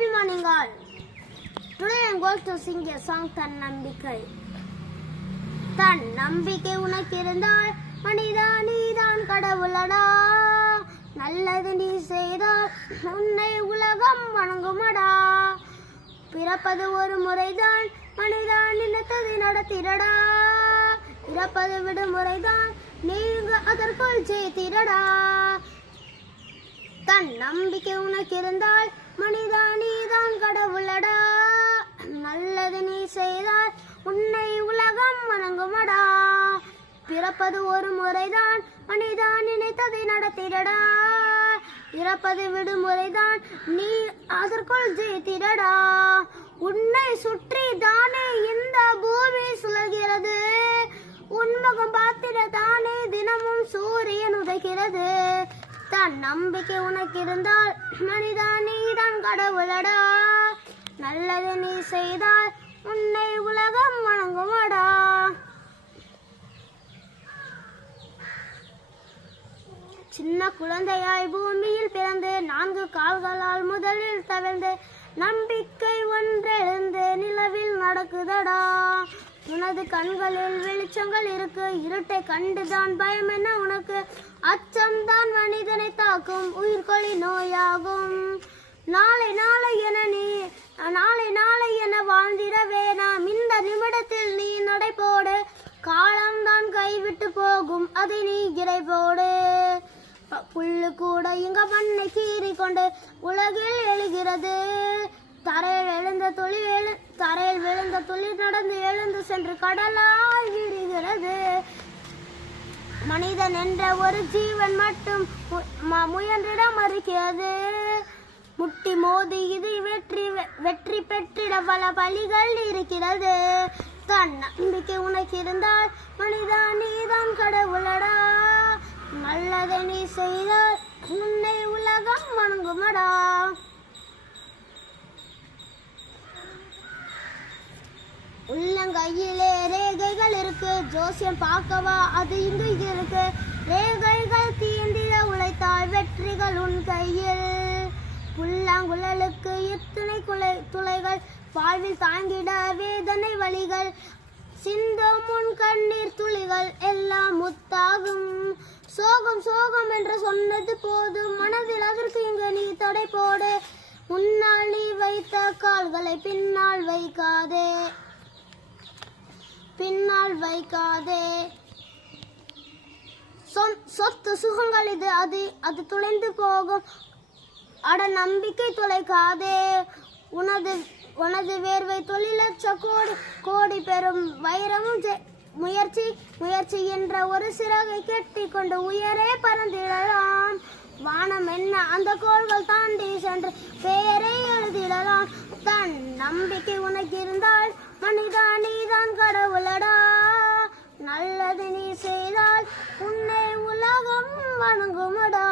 Happy morning all. Today I am going to sing a song தன்னம்பிக்கை. தன்னம்பிக்கை உனக்கு இருந்தால் மனிதா நீதான் கடவுளடா. நல்லது நீ செய்தால் உன்னை உலகம் வணங்குமடா. பிறப்பது ஒரு முறைதான் மனிதா நினைத்ததை நடத்திடடா. இறப்பது விடுமுறைதான் நீங்க அதற்குள் ஜெயித்திடடா. தன்னம்பிக்கை உனக்கு இருந்தால் மனிதா நீதான் கடவுளடா. நல்லது நீ செய்தால் உன்னை உலகம் வணங்குமடா. பிறப்பது ஒரு முறைதான் மனிதா நினைத்ததை நடத்திடடா. இறப்பது விடுமுறைதான் நீ அதற்குள் ஜெயித்திடடா. உன்னை சுற்றி தானே இந்த பூமி சுழல்கிறது. உன்முகம் பார்த்திட தானே தினமும் சூரியன் உதைக்கிறது. தன்னம்பிக்கை உனக்கு இருந்தால் மனிதா நீதான் கடவுளடா. நல்லது நீ செய்தால் உன்னை உலகம் வணங்குமடா. சின்ன குழந்தையாய் பூமியில் பிறந்து 4 கால்களால் முதலில் தவழ்ந்து நம்பிக்கை ஒன்றெழுந்து நிலவில் நடக்குதடா. உனது கண்களில் வெளிச்சங்கள் இருக்கு. இருட்டை கண்டுதான் பயம் என்ன உனக்கு. அச்சம்தான் மனிதனை தாக்கும் உயிர்கொல்லி நோயாகும். நாளை நாளை என வாழ்ந்திட வேணாம். இந்த நிமிடத்தில் நீ நடை போடு. காலம்தான் கைவிட்டு போகும், அதை நீ இடை போடு. புல்லு கூட இங்க மண்ணை கீறி கொண்டு உலகில் எழுகிறது. தரையில் விழுந்த துளி நடந்து எழுந்து சென்று கடலால் விரிகிறது. மனிதன் என்ற ஒரு ஜீவன் மட்டும் முயன்றிட மறுக்கிறது. முட்டி மோதி இது வெற்றி பெற்றிட பல பலிகள் இருக்கிறது. தன்னம்பிக்கை உனக்கு இருந்தால் மனிதா நீதான் கடவுளடா. நல்லதை நீ செய்தால் உன்னை உலகம் வணங்குமடா. உள்ளங்கையிலே ரேகைகள் இருக்கு. ஜோசியம் பார்க்கவா அது இங்கு இருக்கு. ரேகைகள் தீண்டிட உழைத்தால் வெற்றிகள் உன் கையில். புல்லாங்குழலுக்கு இத்தனை துளைகள் வாழ்வில் தாங்கிட வேதனை வழிகள். சிந்தும் உன் கண்ணீர் துளிகள் எல்லாம் முத்தாகும். சோகம் சோகம் என்று சொன்னது போதும், மனதில் அதற்கு இங்கு நீ தடை போடு. முன்னால் நீ வைத்த கால்களை பின்னால் வைக்காதே. சொத்து சுகங்கள் இது அது துளைந்து போகும். அட நம்பிக்கை துளைக்காதே. உனது வேர்வை தொழிலட்ச கோடி பெறும் வைரமும் முயற்சி என்ற ஒரு சிறகை கெட்டி கொண்டு உயரே பறந்திடலாம். வானம் என்ன அந்த கோள்கள் தாண்டி சென்று பெயரை எழுதிடலாம். தன் நம்பிக்கை உனக்கு இருந்தால் மனிதா நீதான் கடவுளடா. நல்லது நீ செய்தால் உன்னை உலகம் வணங்குமடா.